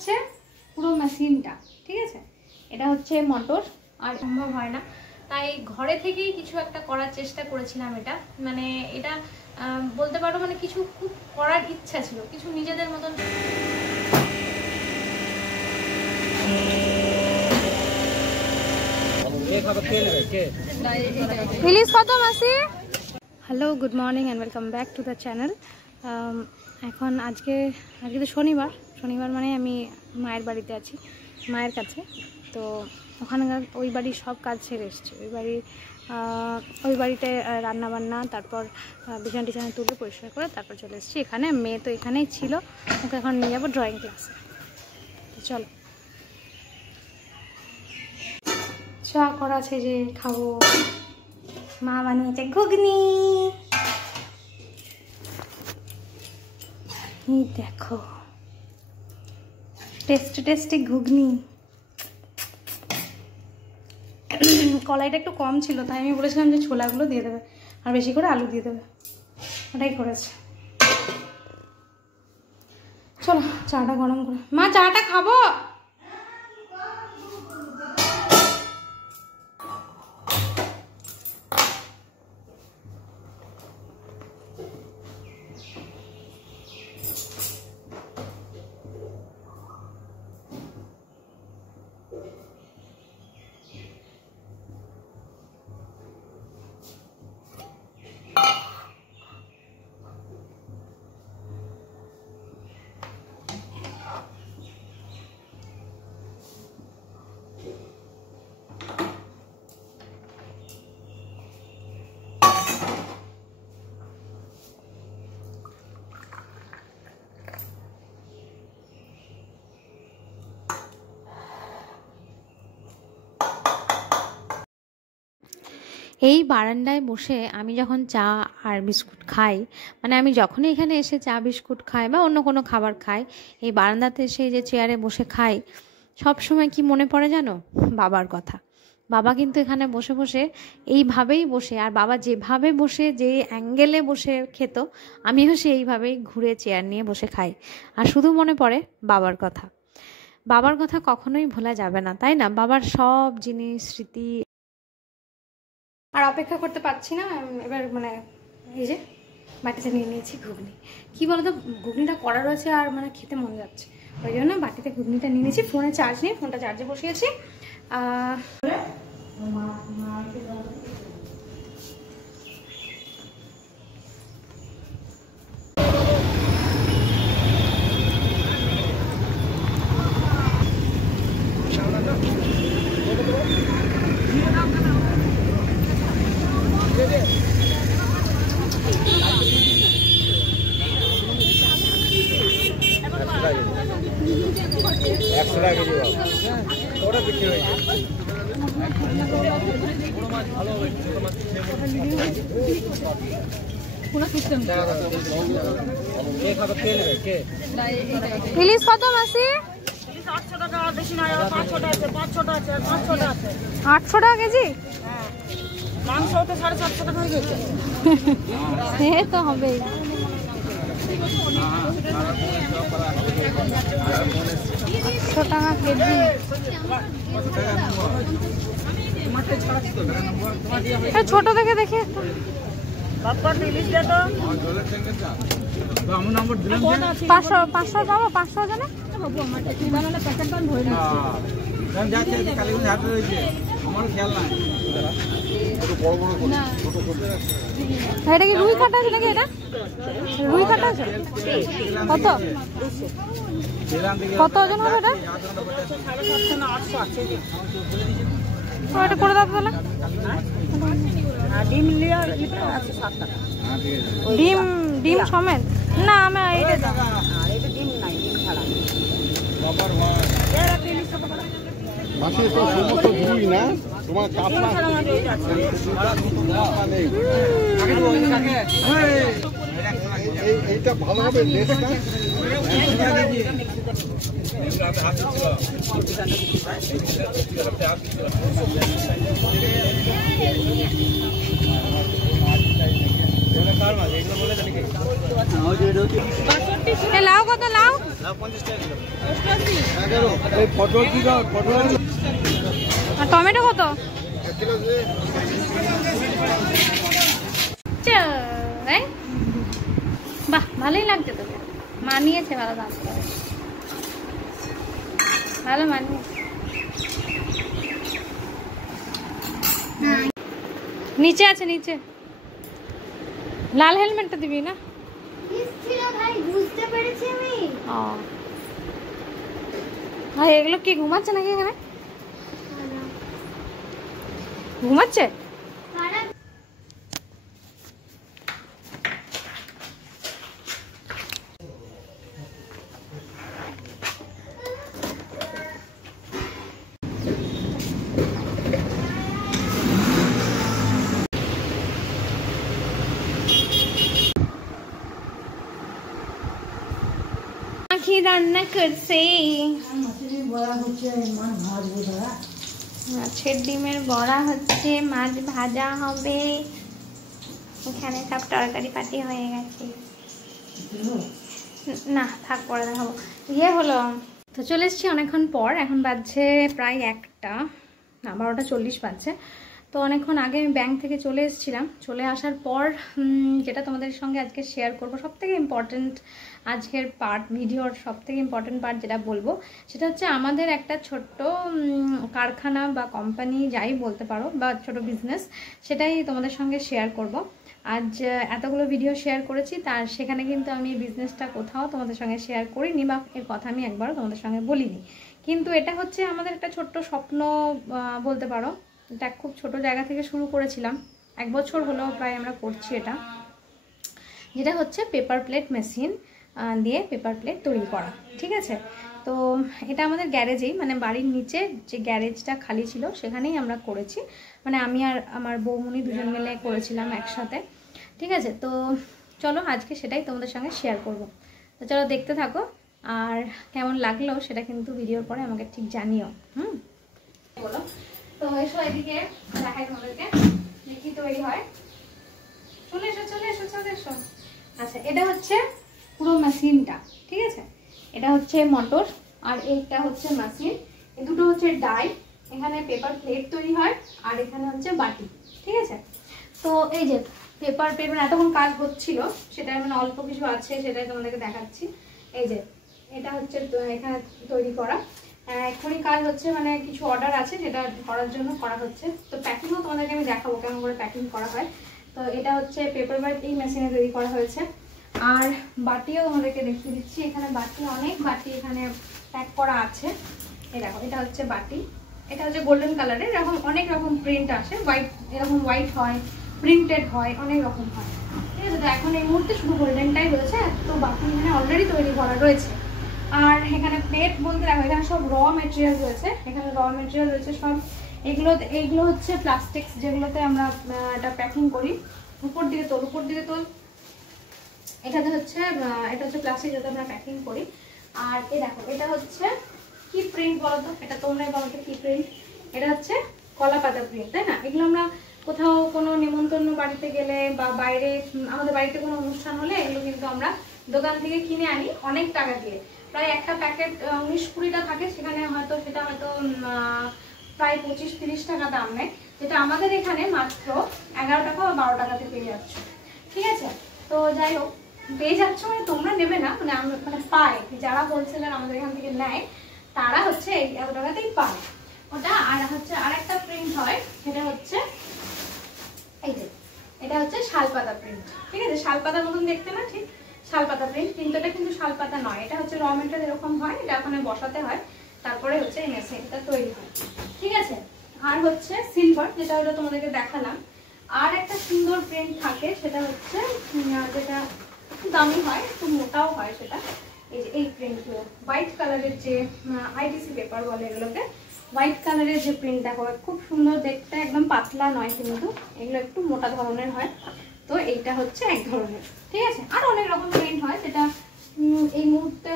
হচ্ছে পুরো মেশিনটা, ঠিক আছে? এটা হচ্ছে মোটর, আর সম্ভব হয় না, তাই ঘরে থেকেই কিছু একটা করার চেষ্টা করেছিলাম। এটা মানে এটা বলতে পারো মানে কিছু খুব করার ইচ্ছা ছিল, কিছু নিজেদের মতন। Hello, good morning and welcome back to the channel. এখন আজকে তো শনিবার মানে আমি মায়ের বাড়িতে আছি, মায়ের কাছে। তো ওখানকার ওই বাড়ির সব কাজ সেরে এসছে। ওই বাড়িতে রান্নাবান্না, তারপর বিছানা টিছানা তুলে পরিষ্কার করে তারপর চলে এসেছি এখানে। মেয়ে তো এখানেই ছিল, ওকে এখন নিয়ে যাবো ড্রয়িং ক্লাসে। তো চলো, চা করা আছে যে খাবো। মা বানিয়েছে ঘুগনি, দেখো টেস্টি ঘুগনি। কলাইটা একটু কম ছিল, তাই আমি বলেছিলাম যে ছোলাগুলো দিয়ে দেবে আর বেশি করে আলু দিয়ে দেবে, ওটাই করেছে। চলো চাটা গরম করে, মা চাটা খাবো। এই বারান্দায় বসে আমি যখন চা আর বিস্কুট খাই, মানে আমি যখনই এখানে এসে চা বিস্কুট খাই বা অন্য কোনো খাবার খাই, এই বারান্দাতে এসে যে চেয়ারে বসে খাই, সব সময় কি মনে পড়ে জানো? বাবার কথা। বাবা কিন্তু এখানে বসে বসে এইভাবেই বসে, আর বাবা যেভাবে বসে, যে অ্যাঙ্গেলে বসে খেত, আমিও সেইভাবেই ঘুরে চেয়ার নিয়ে বসে খাই। আর শুধু মনে পড়ে বাবার কথা। বাবার কথা কখনোই ভোলা যাবে না, তাই না? বাবার সব জিনিস, স্মৃতি। আর অপেক্ষা করতে পারছি না এবার, মানে এই যে বাটিতে নিয়ে নিয়েছি ঘুগনি। কি বলতো, ঘুগনিটা করা রয়েছে আর মানে খেতে মন যাচ্ছে, ওই জন্য বাটিতে ঘুগনিটা নিয়ে নিয়েছি। ফোনে চার্জ নেই, ফোনটা চার্জে বসিয়েছি। ইলিশ কত মাসি? 800 টাকা কেজি। মাংস তো 750 টাকা হয়ে গেছে। সে তো হবেই। টাকা কেজি। ছোট দেখে দেখি 500 পাবো, 500 জানে। এটা কি রুই কাটা আছে নাকি? এটা রুই কাটা আছে। কত কত ওজন হবে এটা? এটা করে দাও তাহলে। ডিম সমেত না, আমি এটা ডিম নাই, ডিম ছাড়া। মাসি তো সমস্ত দুই না, তোমার কাপড় এইটা ভালো হবে। লাউ কত? লাউ 50 টাকা কিলো। আর টমেটো কত? বাহ, ভালোই লাগছে তোকে, মানিয়েছে, ভালো দাম, ভালো মানিয়েছে। নিচে আছে, নিচে। লাল হেলমেটটা দিবি না? বুঝতে পেরেছি আমি। আর এগুলো কি ঘুমাচ্ছে নাকি এখানে? ঘুমাচ্ছে? রান্না করছে মাছের ডিমের বড়া হচ্ছে, মাছ ভাজা হবে, এখানে সব তরকারি পাতি হয়ে গেছে। না থাক, পরে দেখাবো। ইয়ে হলো, তো চলে এসছি অনেকক্ষণ পর, এখন বাজছে প্রায় 1টা, না 12:40 বাজছে। তো অনেকক্ষণ আগে আমি ব্যাংক থেকে চলে এসেছিলাম। চলে আসার পর যেটা তোমাদের সঙ্গে আজকে শেয়ার করবো, সবথেকে ইম্পর্টেন্ট আজকের পার্ট, ভিডিওর সবথেকে ইম্পর্টেন্ট পার্ট যেটা বলবো, সেটা হচ্ছে আমাদের একটা ছোট্ট কারখানা বা কোম্পানি যাই বলতে পারো, বা ছোট বিজনেস, সেটাই তোমাদের সঙ্গে শেয়ার করব। আজ এতগুলো ভিডিও শেয়ার করেছি, তার সেখানে কিন্তু আমি এই বিজনেসটা কোথাও তোমাদের সঙ্গে শেয়ার করিনি, বা এর কথা আমি একবারও তোমাদের সঙ্গে বলিনি। কিন্তু এটা হচ্ছে আমাদের একটা ছোট্ট স্বপ্ন বলতে পারো। এটা খুব ছোট জায়গা থেকে শুরু করেছিলাম, 1 বছর হলো প্রায় আমরা করছি এটা, যেটা হচ্ছে পেপার প্লেট মেশিন দিয়ে পেপার প্লেট তৈরি করা। ঠিক আছে, তো এটা আমাদের গ্যারেজেই, মানে বাড়ির নিচে যে গ্যারেজটা খালি ছিল সেখানেই আমরা করেছি, মানে আমি আর আমার বৌমনি দুজন মিলে করেছিলাম একসাথে। ঠিক আছে, তো চলো আজকে সেটাই তোমাদের সঙ্গে শেয়ার করব। তো চলো দেখতে থাকো, আর কেমন লাগলো সেটা কিন্তু ভিডিওর পরে আমাকে ঠিক জানিও। বলো, তো এসো এদিকে দেখাই তোমাদেরকে কি তৈরি হয়। চলে এসো, চলে এসো, চলে এসো। আচ্ছা, এটা হচ্ছে পুরো মেশিনটা। ঠিক আছে, এটা হচ্ছে মোটর, আর এইটা হচ্ছে মেশিন। এই দুটো হচ্ছে ডাই। এখানে পেপার প্লেট তৈরি হয়, আর এখানে হচ্ছে বাটি। ঠিক আছে, তো এই যে পেপার প্লেট, মানে এতক্ষণ কাজ হচ্ছিল, সেটা মানে অল্প কিছু আছে, সেটাই তোমাদেরকে দেখাচ্ছি। এই যে এটা হচ্ছে এখানে তৈরি করা, এখনই কাজ হচ্ছে, মানে কিছু অর্ডার আছে যেটা করার জন্য করা হচ্ছে। তো প্যাকিংও তোমাদেরকে আমি দেখাবো কেমন করে প্যাকিং করা হয়। তো এটা হচ্ছে পেপার ব্যাগ, এই মেশিনে তৈরি করা হয়েছে। আর বাটিও তোমাদেরকে দেখিয়ে দিচ্ছি, এখানে বাটি, অনেক বাটি এখানে প্যাক করা আছে। এই দেখো, এটা হচ্ছে বাটি, এটা হচ্ছে গোল্ডেন কালারের, এরকম অনেক রকম প্রিন্ট আসে, হোয়াইট, এরকম হোয়াইট হয়, প্রিন্টেড হয়, অনেক রকম হয়। ঠিক আছে, তো এখন এই মুহূর্তে শুধু গোল্ডেনটাই রয়েছে, তো বাকি এখানে অলরেডি তৈরি করা রয়েছে। আর এখানে প্লেট বলতে দেখো, এখানে সব র মেটেরিয়াল রয়েছে, এখানে র মেটেরিয়াল রয়েছে সব। এইগুলো হচ্ছে প্লাস্টিক্স, যেগুলোতে আমরা এটা প্যাকিং করি। উপর দিকে তোল, উপর দিকে তোল। এটা হচ্ছে প্লাস্টিক, যাতে আমরা প্যাকিং করি। আর এই দেখো, এটা হচ্ছে কি প্রিন্ট বলতো, এটা তোমরাই বলো তো কি প্রিন্ট। এটা হচ্ছে কলা পাতা প্রিন্ট, তাই না? এগুলো আমরা কোথাও কোনো নিমন্ত্রণ বাড়িতে গেলে বা বাইরে আমাদের বাড়িতে কোনো অনুষ্ঠান হলে এগুলো কিন্তু আমরা দোকান থেকে কিনে আনি অনেক টাকা দিয়ে। প্রায় একটা প্যাকেট 19-20টা থাকে, সেখানে হয়তো সেটা প্রায় 25-30 টাকা দাম নেয়, যেটা আমাদের এখানে মাত্র 11 টাকা বা 12 টাকাতে পেয়ে যাচ্ছ। ঠিক আছে, তো যাই হোক, পেয়ে যাচ্ছ মানে তোমরা নেবে না, মানে পায় যারা হোলসেলার আমাদের এখান থেকে নেয়, তারা হচ্ছে এই এত টাকাতেই পায় ওটা। আর হচ্ছে আরেকটা প্রিন্ট হয়, সেটা হচ্ছে এই যে, এটা হচ্ছে শালপাতা প্রিন্ট। ঠিক আছে, শালপাতার মতন দেখতে না, ঠিক শালপাতা প্রিন্ট, কিন্তু এটা কিন্তু শালপাতা নয়, এটা হচ্ছে র মেটেরিয়াল এরকম হয়, এটা ওখানে বসাতে হয়, তারপরে হচ্ছে এই মেশিনটা তৈরি হয়। ঠিক আছে, আর হচ্ছে সিলভার, যেটা হলো তোমাদেরকে দেখালাম। আর একটা সুন্দর প্রিন্ট থাকে, সেটা হচ্ছে যেটা একটু দামি হয়, একটু মোটাও হয়, সেটা এই যে এই প্রিন্টগুলো, হোয়াইট কালারের যে আইটিসি পেপার বলে এগুলোকে, হোয়াইট কালারের যে প্রিন্ট দেখো, খুব সুন্দর দেখতে, একদম পাতলা নয় কিন্তু, এগুলো একটু মোটা ধরনের হয়। তো এইটা হচ্ছে এক ধরনের। ঠিক আছে, আর অনেক রকম প্রিন্ট হয়, যেটা এই মুহূর্তে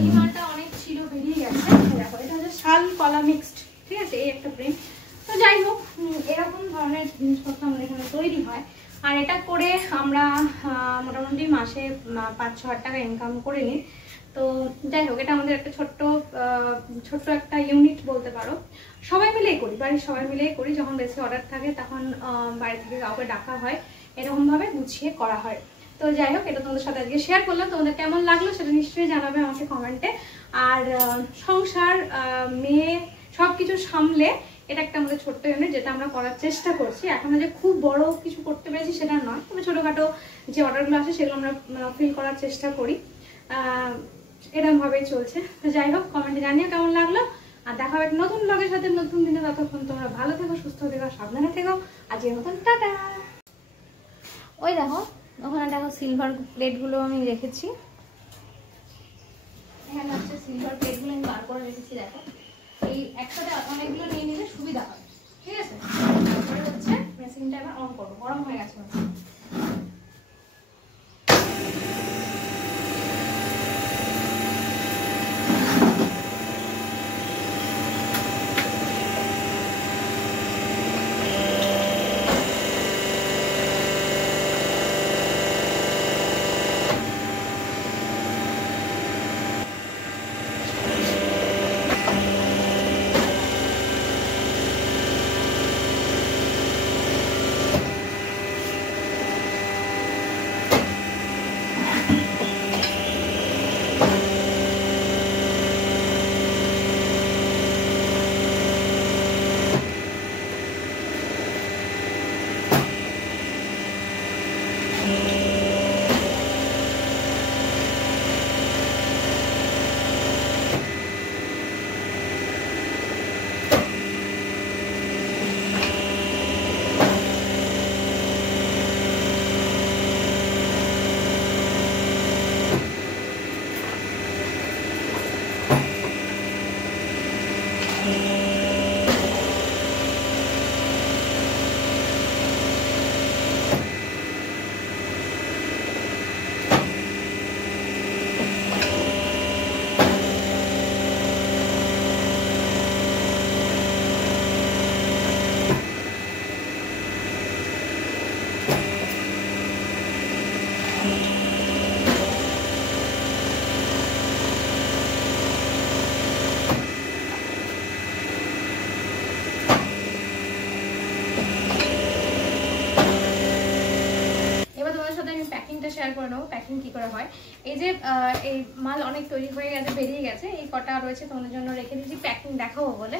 এই মালটা অনেক ছিল, বেরিয়ে গেছে। দেখো, এটা হচ্ছে শাল কলা মিক্সড। ঠিক আছে, এই একটা প্রিন্ট। তো যাই হোক, এরকম ধরনের জিনিসপত্র আমাদের এখানে তৈরি হয়। আর এটা করে আমরা মোটামুটি মাসে 5-6 হাজার টাকা ইনকাম করে নিই। তো তো যাই হোক, এটা আমাদের একটা ছোট্ট একটা ইউনিট বলতে পারো। সবাই মিলেই করি, বাড়ির সবাই মিলেই করি। যখন বেশি অর্ডার থাকে তখন বাড়ি থেকে কাউকে ডাকা হয়, এরকমভাবে গুছিয়ে করা হয়। তো যাই হোক, এটা তোমাদের সাথে আজকে শেয়ার করলাম। তোমাদের কেমন লাগলো সেটা নিশ্চয়ই জানাবে আমাকে কমেন্টে। আর সংসার, মেয়ে, সব কিছু সামলে এটা একটা আমাদের ছোট্ট ইউনিট, যেটা আমরা করার চেষ্টা করছি। এখন যে খুব বড় কিছু করতে পেরেছি সেটা নয়, তবে ছোটোখাটো যে অর্ডারগুলো আসে সেগুলো আমরা ফিল করার চেষ্টা করি। এরকমভাবেই চলছে। তো যাই হোক, কমেন্টে জানিও কেমন লাগলো। আর দেখা হবে নতুন ব্লগের সাথে নতুন দিনে। ততক্ষণ তোমরা ভালো থেকো, সুস্থ থেকো, সাবধানে থেকো। আজকের মতন টাটা। ওই দেখো, ওখানে দেখো সিলভার প্লেটগুলো আমি রেখেছি। এখানে হচ্ছে সিলভার প্লেটগুলো আমি বার করে রেখেছি। দেখো, এই একসাথে অনেকগুলো নিয়ে নিলে সুবিধা হয়। ঠিক আছে, তারপরে হচ্ছে মেশিনটা এবার অন করবো। গরম হয়ে গেছে মেশিন। শেয়ার করে নেবো প্যাকিং কি করে হয়। এই যে এই মাল অনেক তৈরি হয়ে গেছে, বেরিয়ে গেছে, এই কটা রয়েছে তোমাদের জন্য রেখে দিয়েছি প্যাকিং দেখাবো বলে।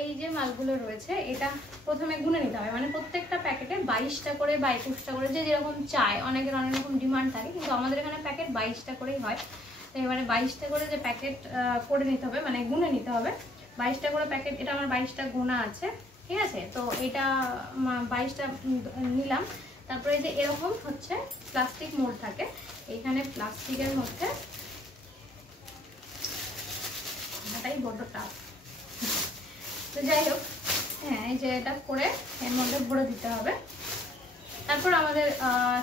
এই যে মালগুলো রয়েছে এটা প্রথমে গুনে নিতে হবে, মানে প্রত্যেকটা প্যাকেটে 22টা করে বা 21টা করে, যে যেরকম চায়। অনেকের অনেক রকম ডিমান্ড থাকে, কিন্তু আমাদের এখানে প্যাকেট 22টা করেই হয়। তো এবারে 22টা করে যে প্যাকেট করে নিতে হবে, মানে গুনে নিতে হবে। 22টা করে প্যাকেট, এটা আমার 22টা গোনা আছে। ঠিক আছে, তো এটা 22টা নিলাম। তারপরে যে এরকম হচ্ছে প্লাস্টিক মোড় থাকে, এইখানে প্লাস্টিকের মধ্যে এটাই বড় টাপ। তো যাই হোক, হ্যাঁ, এই যে এটা করে এর মধ্যে ভরে দিতে হবে। তারপর আমাদের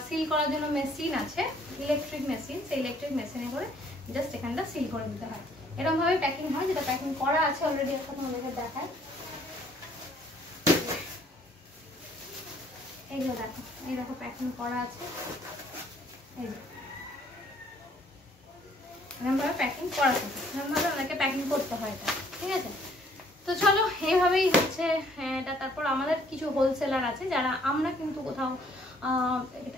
সিল করার জন্য মেশিন আছে, ইলেকট্রিক মেশিন। সেই ইলেকট্রিক মেশিনে করে জাস্ট এখানটা সিল করে দিতে হয়। এরকমভাবে প্যাকিং হয়, যেটা প্যাকিং করা আছে অলরেডি। এখন আমাদেরকে দেখায়, এইগুলো দেখো, এই দেখো প্যাকিং করা আছে। এই যে এরকমভাবে প্যাকিং করা থাকে, এরকমভাবে আমাদেরকে প্যাকিং করতে হয় এটা। ঠিক আছে, তো চলো এইভাবেই হচ্ছে এটা। তারপর আমাদের কিছু হোলসেলার আছে যারা, আমরা কিন্তু কোথাও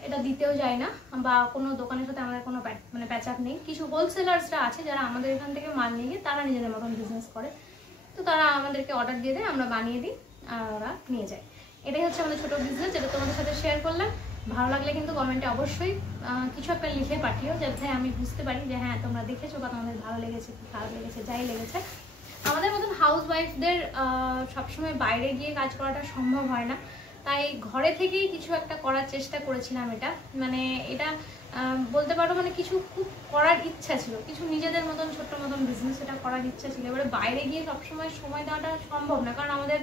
এটা দিতেও যাই না, বা কোনো দোকানের সাথে আমাদের কোনো মানে প্যাচআপ নেই। কিছু হোলসেলার্সরা আছে যারা আমাদের এখান থেকে মাল নিয়ে গিয়ে তারা নিজেদের মতন বিজনেস করে। তো তারা আমাদেরকে অর্ডার দিয়ে দেয়, আমরা বানিয়ে দিই, আর ওরা নিয়ে যায়। এটাই হচ্ছে আমাদের ছোটো বিজনেস, যেটা তোমাদের সাথে শেয়ার করলাম। ভালো লাগলে কিন্তু কমেন্টে অবশ্যই কিছু একটা লিখে পাঠিও, যাতে আমি বুঝতে পারি যে হ্যাঁ তোমরা দেখেছো, বা তোমাদের ভালো লেগেছে কি খারাপ লেগেছে, যাই লেগেছে। আমাদের মতন হাউস ওয়াইফদের সবসময় বাইরে গিয়ে কাজ করাটা সম্ভব হয় না, তাই ঘরে থেকেই কিছু একটা করার চেষ্টা করেছিলাম। এটা মানে এটা বলতে পারো মানে কিছু খুব করার ইচ্ছা ছিল, কিছু নিজেদের মতন ছোট্ট মতন বিজনেস এটা করার ইচ্ছা ছিল। এবারে বাইরে গিয়ে সবসময় সময় দেওয়াটা সম্ভব না, কারণ আমাদের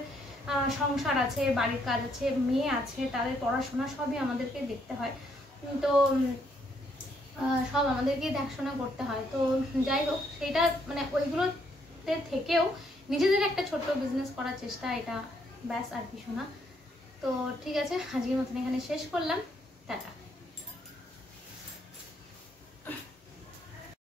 সংসার আছে, বাড়ির কাজ আছে, মেয়ে আছে, তাদের পড়াশোনা সবই আমাদেরকে দেখতে হয়। তো সব আমাদেরকেই দেখাশোনা করতে হয়। তো যাই হোক, সেটা মানে ওইগুলোতে থেকেও নিজেদের একটা ছোট্ট বিজনেস করার চেষ্টা, এটা ব্যাস আর কিছু না। তো ঠিক আছে, আজকের মতন এখানে শেষ করলাম, টাটা।